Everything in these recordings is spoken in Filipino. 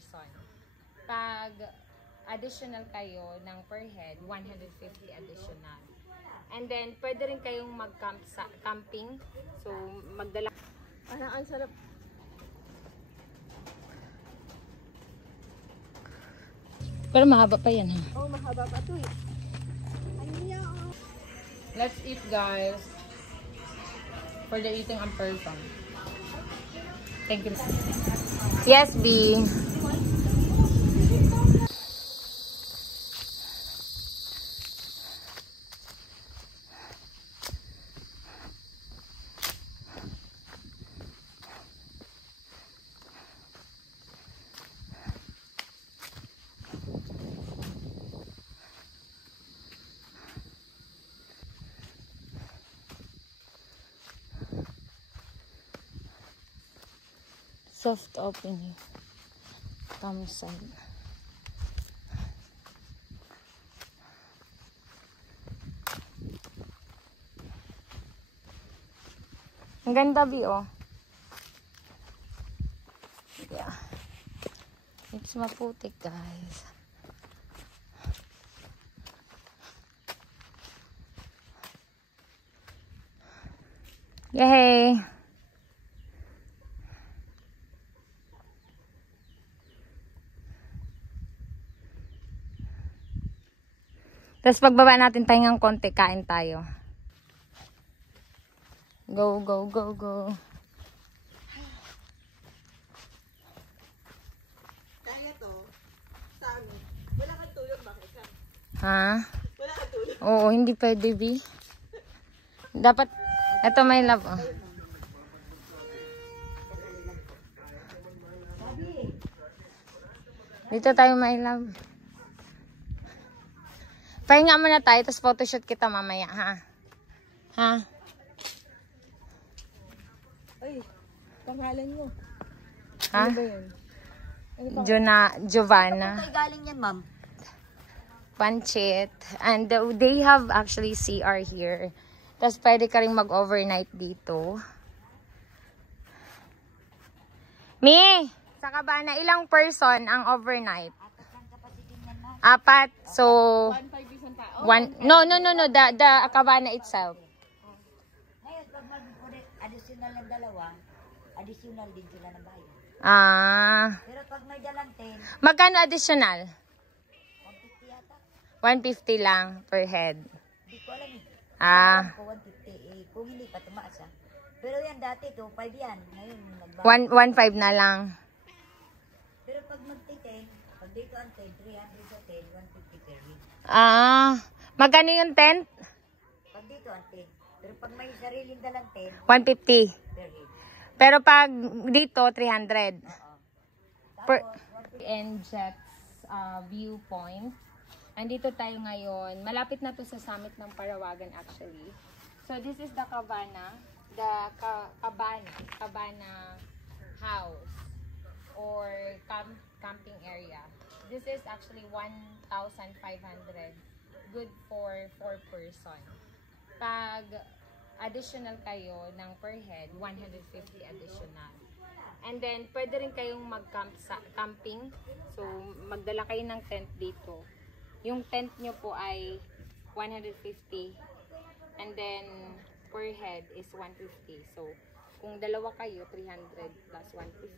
person. Pag additional kayo ng per head, 150 additional. And then, pwede rin kayong mag-camp sa camping. So, magdala. Ang sarap. Pero mahaba pa yan, ha? Oh, mahaba pa ito eh. Let's eat, guys. For the eating and person. Thank you. Yes, B. Soft opening. Campsite. Ang ganda, B, oh. Yeah. It's maputik, guys. Yay! Tapos pagbaba natin pahingang konti, kain tayo. Go, go, go, go. Kaya to, sa amin. Wala kang tulog, bakit ka? Ha? Wala kang tulog. Oo, hindi pwede, B. Dapat, eto may love, oh. Dito tayo may love. Pahinga muna tayo, tapos photoshoot kita mamaya, ha? Ha? Ay, pangalan mo. Ha? Ano ba yun? Giovanna. Saan galing yan, ma'am? Panchit. And they have actually CR here. Tapos pwede ka rin mag-overnight dito. Mi! Sa Cabana, ilang person ang overnight? Apat. So, 1.5 isang tao. no. The Cabana itself. Ngayon, pag mag-additional ng dalawa, additional din sila ng bayan. Ah. Pero pag may dalang 10, Magkano additional? 150 yata. 150 lang per head. Hindi ko alam eh. Ah. Alam ko 150 eh. Kung hindi pa tumaas ah. Pero yan dati 2.5 yan. Ngayon, 1.5 na lang. Pero pag mag-10, pag dito ang 10, 300 sa 10, 150 per week. Ah. Magkano yung tent? Pag dito ang 10. Pero pag may sariling dalang 10, 150. per week. Pero pag dito, 300. Oo. Per Tapos, and Jets viewpoint. Andito tayo ngayon. Malapit na to sa summit ng Parawagan actually. So this is the Cabana. The Cabana house or camping area. This is actually 1,500. Good for 4 person. Pag additional kayo ng per head, 150 additional. And then, pwede rin kayong mag-camp sa camping. So, magdala kayo ng tent dito. Yung tent nyo po ay 150. And then, per head is 150. So, kung dalawa kayo, 300 plus 150.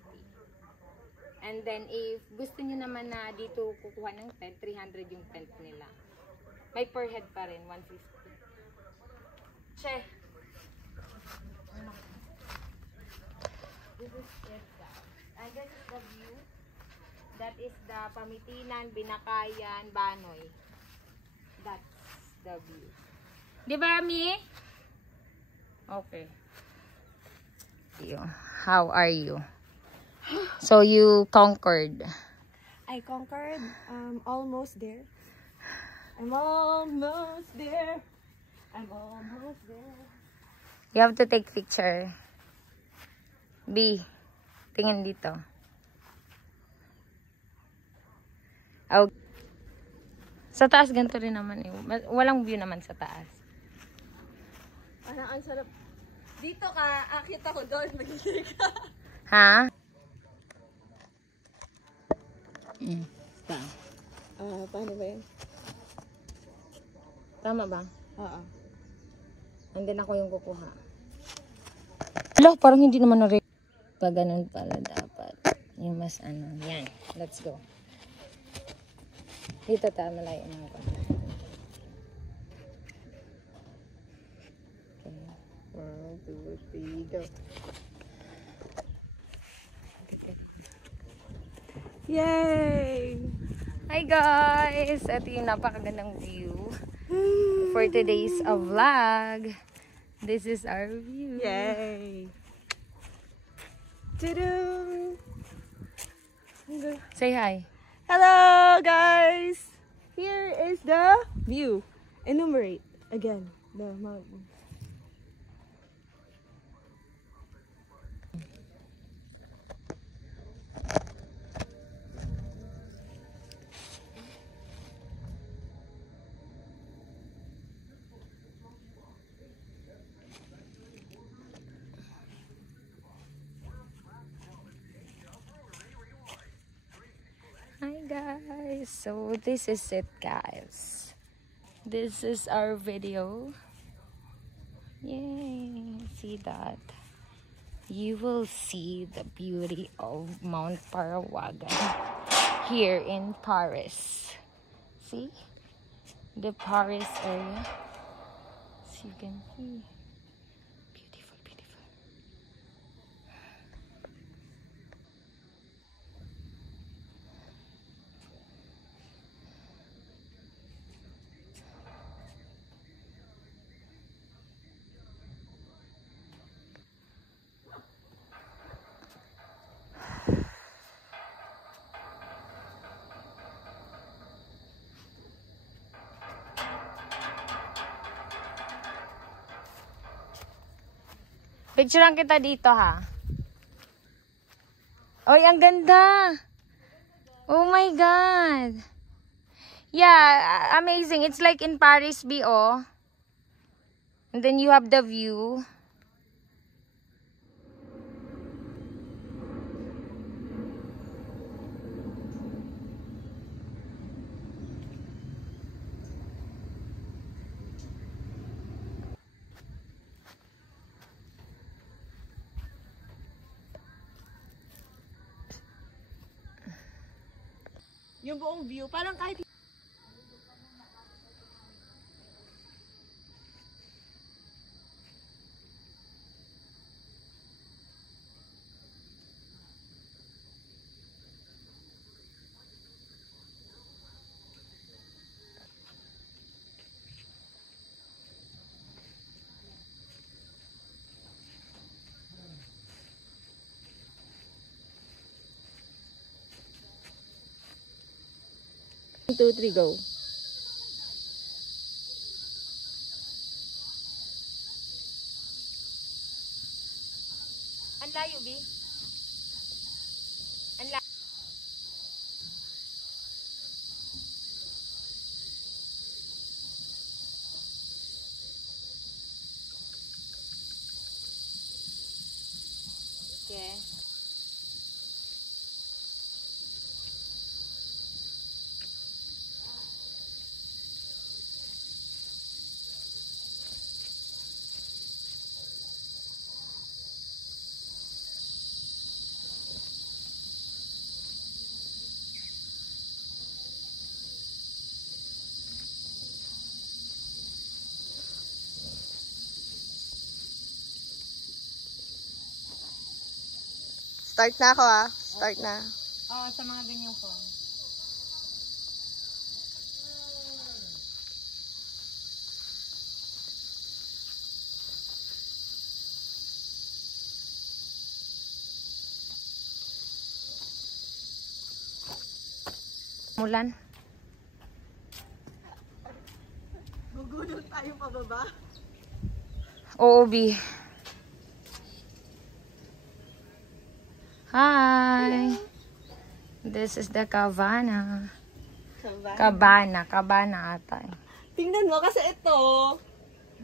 And then, if gusto nyo naman na dito kukuha ng tent, 300 yung tent nila. May per head pa rin, 150. Che! This is it, guys. And this is the view. That is the Pamitinan, Binakayan, Banoy. That's the view. Di ba, Mi? Okay. How are you? So you conquered. I conquered. Almost there. I'm almost there. I'm almost there. You have to take picture. B, tingin dito. Okay. Sa taas ganito rin naman eh. Walang view naman sa taas. Ang sarap. Dito ka, akit ako doon, magiging ka. Ha? Pa. Paano ba yun? Tama ba? Oo. And then ako yung kukuha. Wala, parang hindi naman na-ready. Pag ganun pala dapat. Yung mas ano. Yan. Let's go. Dito tayo malayo na ako. Okay. 1, 2, 3, go. Yay! Hi guys! Ito yung napakagandang view for today's vlog. This is our view. Yay! Ta-da! Say hi. Hello, guys! Here is the view. Enumerate again the mountain. Hi guys! So this is it guys. This is our video. Yay! See that? You will see the beauty of Mount Parawagan here in Paris. See? The Paris area. So you can see. Beautiful, beautiful. Picturean kita dito ha. Oy, ang ganda. Oh my God. Yeah, amazing. It's like in Paris, oh. And then you have the view. Yung buong view, parang kahit two, three, go. Ang layo, B. Ang layo. Okay. Start na ako Start na. Oo, sa mga ganyang phone. Mulan. Gugulong tayo pababa. Oo, B. Hi. This is the Cabana. Cabana ata. Tingnan mo kasi ito.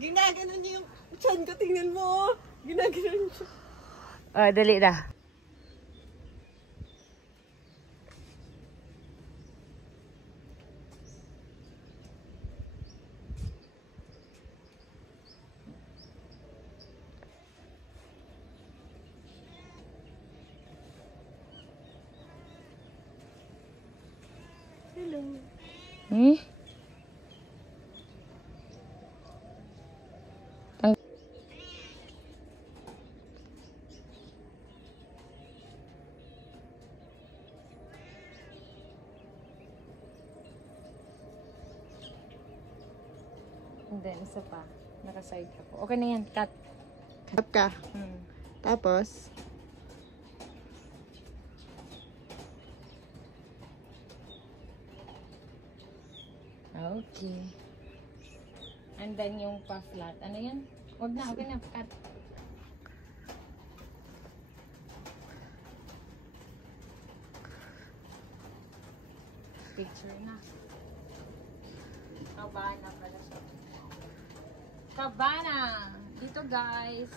Ginaganon niya yung chan ko. Tingnan mo. Ginaganon siya. Dali na. Hmm? And then, isa pa. Naka-side ako. Okay na yan. Cut. Tap ka. Hmm. Tapos, Okay. And then yung pa-flat. Ano yan? Huwag na. Okay na. Cut. Picture na. Cabana pala siya. Cabana! Dito guys.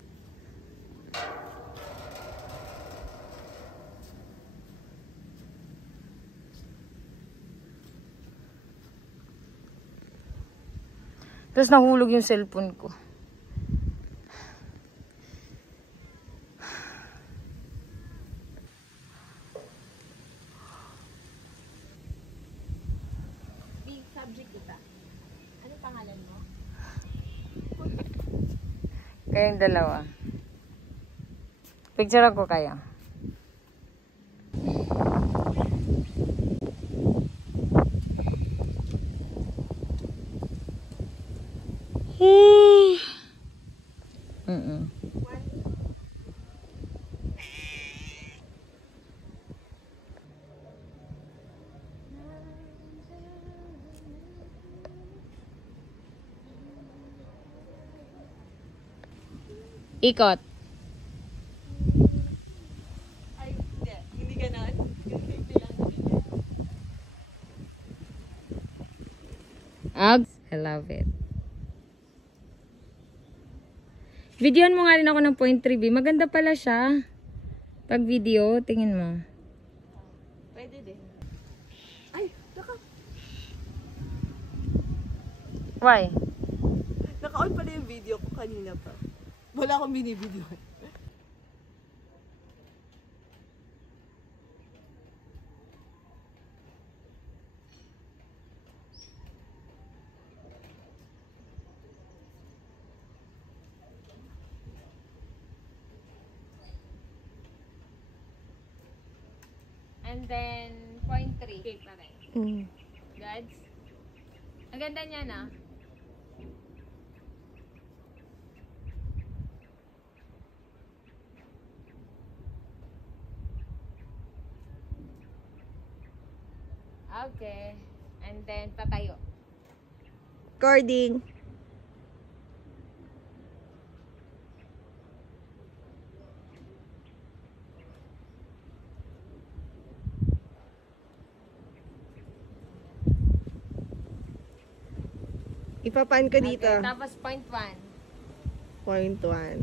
Tapos nahulog yung cellphone ko. Big subject kita. Ano pangalan mo? Kayong dalawa. Picture ako kayo. Mm-mm. Ikot. ay, hindi ganon. I love it. Videoan mo nga rin ako ng 0.3B. Maganda pala siya. Pag video, tingin mo. Pwede din. Ay, Why? naka-on pala yung video ko kanina pa. Wala akong binibideo. And then, 0.3. Okay pa rin. Goods? Ang ganda niya na. Okay. And then, patayo. Recording. Ipapan ka dito. Okay, tapos 0.1. Point 1.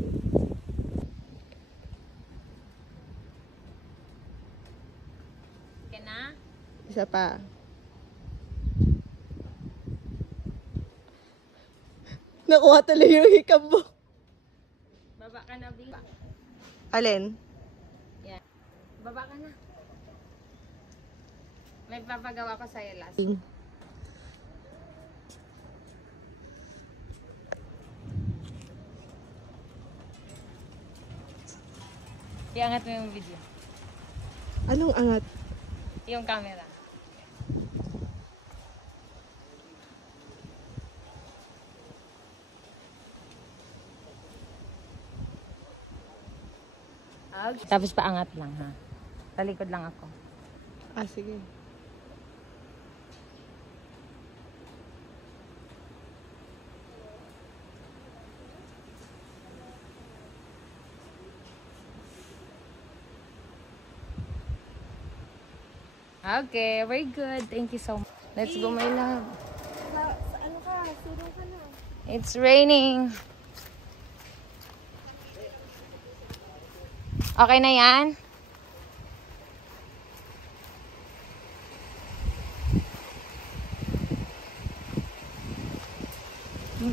Okay na? Isa pa. Nakuha talaga yung hikab mo. Baba ka na, B. Alin? Yan. Baba ka na. May papagawa ko sa'yo last. Iangat mo yung video. Anong angat? Yung camera. Okay. Tapos paangat lang ha. Talikod lang ako. Ah, sige. Okay, very good. Thank you so much. Let's go, my love. Ano ka? Surong ka na. It's raining. Okay na yan?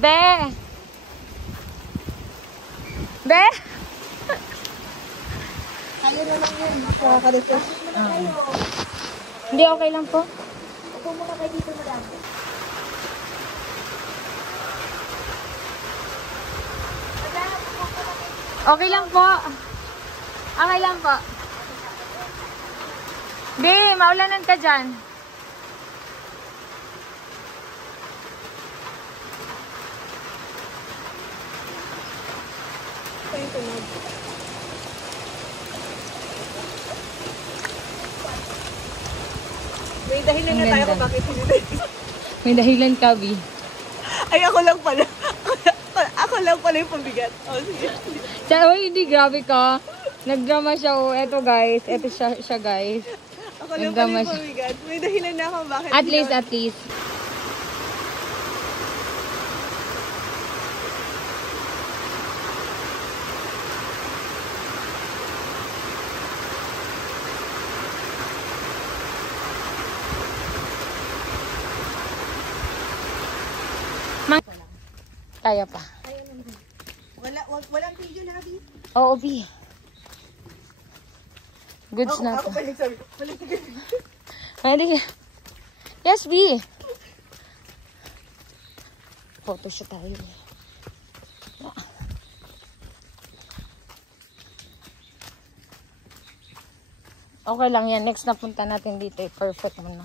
Be! Be! Kaya naman yun. Nakaka-refresh. Hindi, okay lang po. Upo muna kayo dito, madam. Okay lang po. Okay lang po. Di, maulanan ka dyan. May dahilan na Ang tayo ganda. kung bakit hindi tayo. May dahilan ka, Bi. Ay, ako lang pala. Ako lang pala yung pambigat. Oh, sige. Uy, hindi, grabe ka. Nagdrama siya, oh. Eto, guys. Eto siya, guys. Ako lang Nagdrama pala yung siya. pambigat. May dahilan na ako bakit. At hindi least, ako- at least. Kaya pa. Walang video na, Abi. Oo, Bi. Goods na Ako to. pa nagsabi. Walang video. Pwede. Yes, B. Photoshoot tayo. Okay lang yan. Next na punta natin dito. Perfect mo na.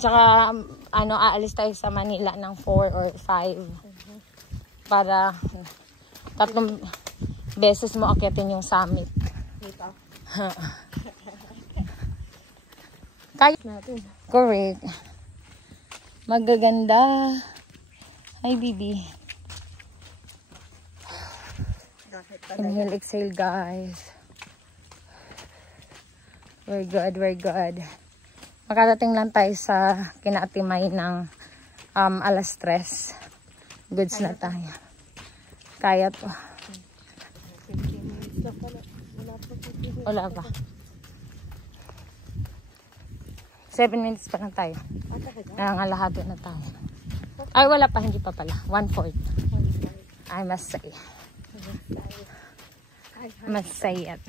Tsaka, aalis tayo sa Manila ng 4 or 5. Para 3 beses mo akyatin yung summit. Dito. Kaya natin. Correct. Magaganda. Hi, Bibi. Inhale, exhale, guys. Very good, very good. Makarating lang tayo sa Kinaatimay ng alas 3. Goods na tayo. Kaya to. Wala pa. 7 minutes pa lang tayo. Nangangalahado na tayo. Ay, wala pa. Hindi pa pala. 1/4. I must say. Must say it.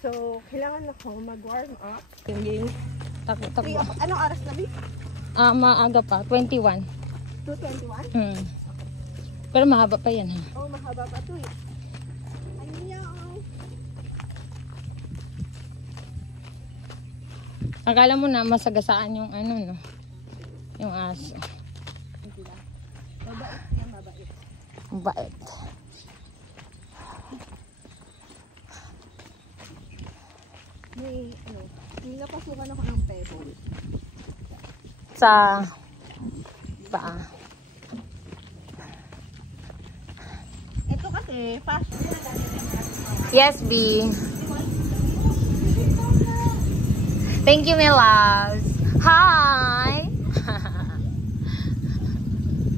So, kailangan ako mag-warm up. Tingin. Takbo. Anong oras na, Bi? Maaga pa. 21. 2:21? Hmm. Pero mahaba pa yan, ha? Oh, mahaba pa ito eh. Ayaw. Akala mo na masagasaan yung no? Yung aso. Mabait yan, mabait. Bait. May napasukan ako ng pebble. Sa paa. Ito kasi, fast. Yes, B. Thank you, my loves. Hi!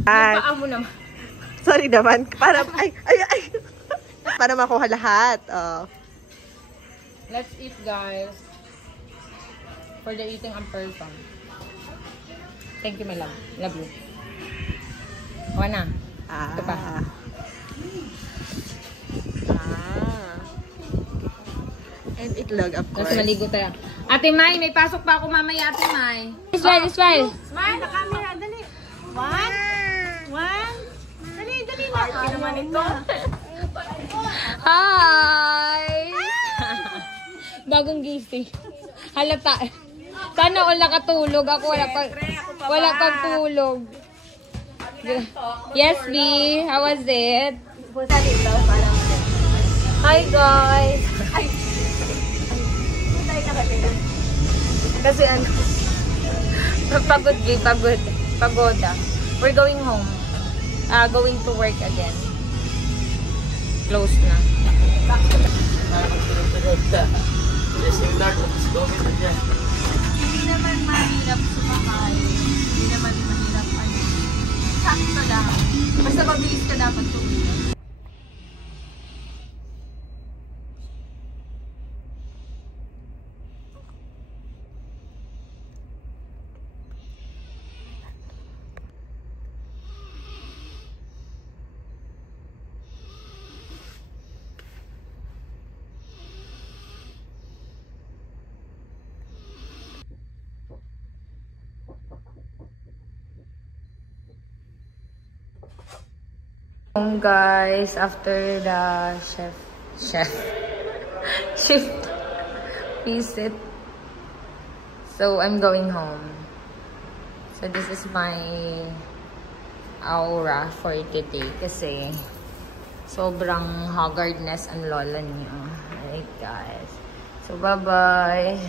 At, Paa mo naman. sorry naman. Para, ay. Para makuha lahat. Oh. Let's eat, guys. For the eating and person. Thank you, my love. Love you. Kuha na. Ito pa. And itlog, of course. Tapos maligo tayo. Ate Mai, may pasok pa ako mamaya, Ate Mai. Smile, smile. Smile na camera, dali. One. Dali na. Party naman ito. Hi! Bagong gising. Halata. Sana all nakatulog. Ako wala pang tulog. Yes, B. How was it? Hi, guys. Kasi pagod, B. Pagoda. We're going home. Going to work again. Close na. Hindi naman mahirap sumakay. Hindi naman mahirap sakto lang. Basta mabilis ka dapat tumingin. Guys, after the shift visit, so I'm going home. So this is my aura for today kasi sobrang haggardness ang lola niya. Alright guys, so bye bye.